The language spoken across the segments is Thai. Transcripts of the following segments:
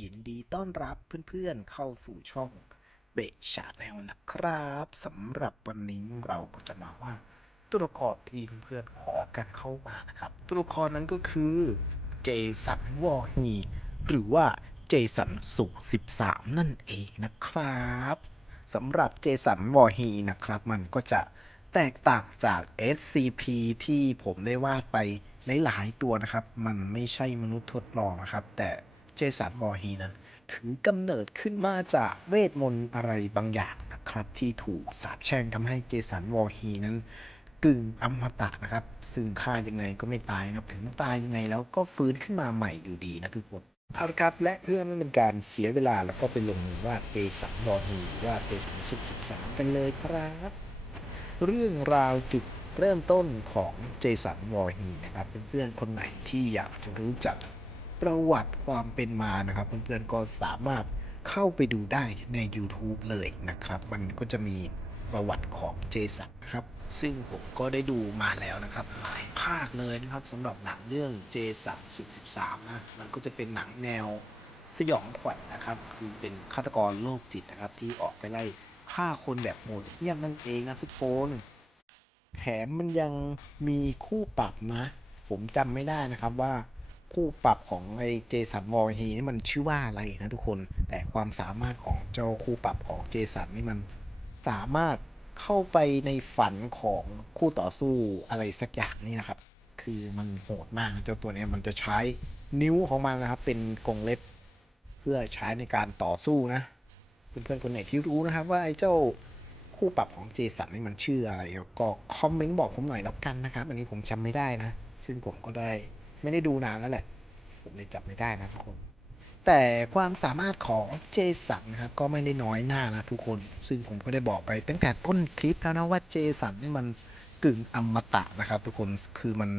ยินดีต้อนรับเพื่อนๆเข้าสู่ช่องเบชาแนลนะครับสำหรับวันนี้เราก็จะมาว่าตัวละครที่เพื่อนขอกันเข้ามานะครับ ตัวละครนั้นก็คือเจสันวอร์ฮีหรือว่าเจสันสุ13 นั่นเองนะครับสำหรับเจสันวอร์ฮีนะครับ มันก็จะแตกต่างจาก SCP ที่ผมได้วาดไปหลายๆตัวนะครับ มันไม่ใช่มนุษย์ทดลองนะครับ แต่ เจสันวอร์ฮีนั้นถือกำเนิดขึ้นมาจากเวทมนต์อะไรบางอย่างนะครับ ที่ถูกสาปแช่งทำให้เจสันวอร์ฮีนั้นกึ่งอมตะนะครับ ซึ่งฆ่ายังไงก็ไม่ตายนะครับ ถึงตายยังไงแล้วก็ฟื้นขึ้นมาใหม่อยู่ดีนะทุกคนเอาละครับ และเพื่อไม่เป็นการเสียเวลาแล้วก็ไปลงมือวาเจสันวอร์ฮีหรือว่าเจสันสุขศึกษากันเลยครับเรื่องราวจุดเริ่มต้นของเจสันวอร์ฮีนะครับเป็นเพื่อนคนไหนที่อยากจะรู้จัก ประวัติความเป็นมานะครับ เพื่อนๆก็สามารถเข้าไปดูได้ใน YouTube เลยนะครับ มันก็จะมีประวัติของเจสันนะครับ ซึ่งผมก็ได้ดูมาแล้วนะครับหลายภาคเลยนะครับสำหรับหนังเรื่องเจสันสุดสามนะมันก็จะเป็นหนังแนวสยองขวัญนะครับ คือเป็นฆาตกรโรคจิตนะครับ ที่ออกไปไล่ฆ่าคนแบบโหดเหี้ยมนั่นเองนะทุกคนแถมมันยังมีคู่ปรับนะ ผมจำไม่ได้นะครับว่า คู่ปรับของไอเจสันวอร์ฮีนี่มันชื่อว่าอะไรนะทุกคน แต่ความสามารถของเจ้าคู่ปรับของเจสันนี่มันสามารถเข้าไปในฝันของคู่ต่อสู้อะไรสักอย่างนี่นะครับ คือมันโหดมากเจ้าตัวนี้มันจะใช้นิ้วของมันนะครับ เป็นกรงเล็บ เพื่อใช้ในการต่อสู้นะ เพื่อนๆคนไหนที่รู้นะครับว่าไอ้เจ้าคู่ปรับของเจสันนี่มันชื่ออะไรก็คอมเมนต์บอกผมหน่อยแล้วกันนะครับ อันนี้ผมจำไม่ได้นะ ซึ่งผมก็ได้ ไม่ได้ดูนานแล้วแหละ ผมเลยจับไม่ได้นะทุกคน แต่ความสามารถของเจสันนะครับก็ไม่ได้น้อยหน้านะทุกคน ซึ่งผมก็ได้บอกไปตั้งแต่ต้นคลิปแล้วนะว่าเจสันนี่มันกึ่งอมตะนะครับ ทุกคนคือมัน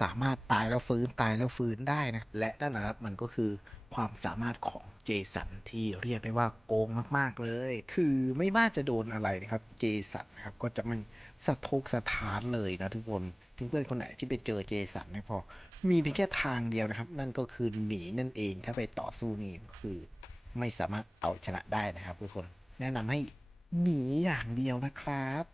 สามารถตายแล้วฟื้นตายแล้วฟื้นได้นะ และนั่นนะครับมันก็คือ ความสามารถของเจสันที่เรียกได้ว่าโกงมาก ๆ เลย คือไม่ว่าจะโดนอะไรนะครับ เจสันนะครับก็จะไม่สะทกสะท้านเลยนะทุกคนถึงเพื่อนคนไหนที่ไปเจอเจสันไม่พอ มีเพียงแค่ทางเดียวนะครับ นั่นก็คือหนีนั่นเองถ้าไปต่อสู้นี่คือ ไม่สามารถเอาชนะได้นะครับทุกคน แนะนำให้หนีอย่างเดียวนะครับ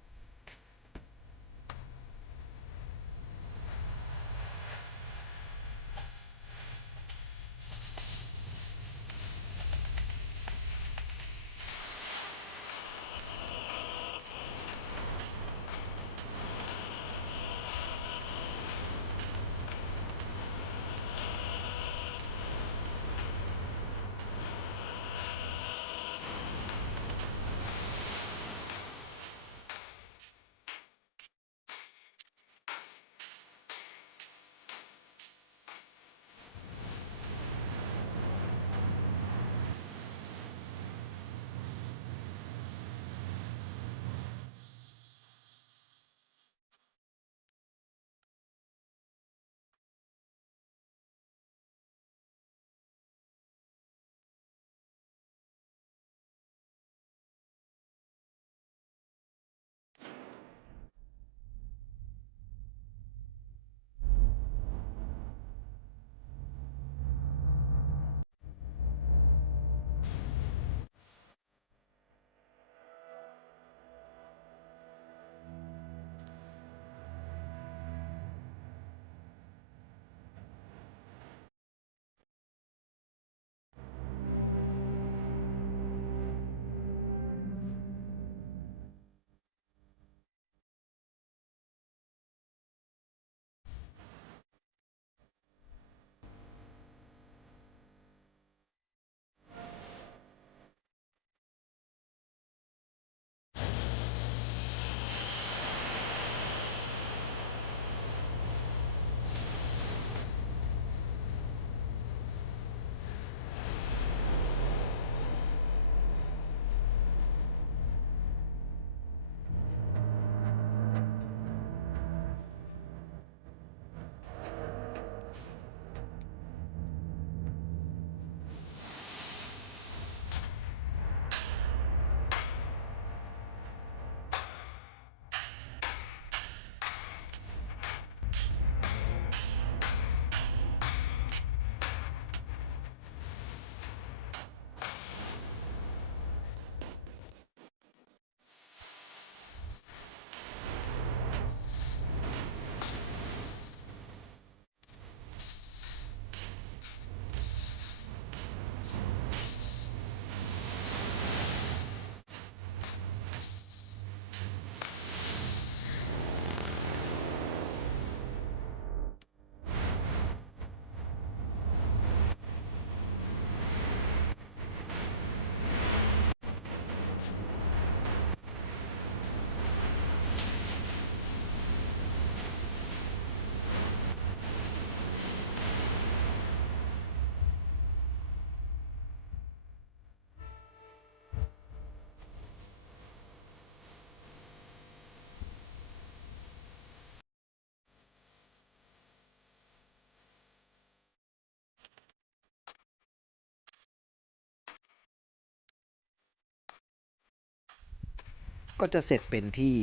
ก็จะเสร็จเป็นที่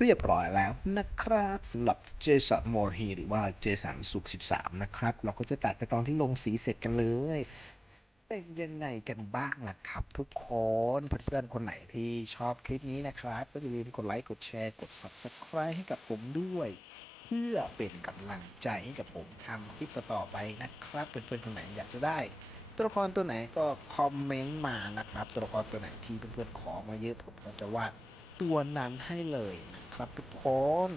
เรียบร้อยแล้วนะครับสำหรับเจสันมอร์ฮีหรือว่าเจสันสุก13 นะครับ เราก็จะตัดไปตอนที่ลงสีเสร็จกันเลย เป็นยังไงกันบ้างนะครับ ทุกคนเพื่อนๆคนไหนที่ชอบคลิปนี้นะครับ ก็อย่าลืมกดไลค์กดแชร์กด subscribe ให้กับผมด้วยเพื่อเป็นกำลังใจให้กับผมทำคลิปต่อๆไปนะครับเพื่อนๆคนไหนอยากจะได้ ตัวละครตัวไหนก็คอมเมนต์มานะครับ ตัวละครตัวไหนที่เพื่อนๆขอมาเยอะผมก็จะวาด ตัวนั้นให้เลยนะครับทุกคน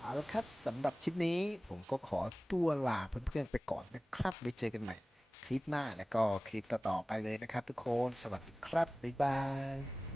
เอาละครับสำหรับคลิปนี้ผมก็ขอตัวลาเพื่อนๆไปก่อนนะครับไว้เจอกันใหม่คลิปหน้าแล้วก็คลิปต่อๆไปเลยนะครับทุกคน สวัสดีครับ บ๊ายบาย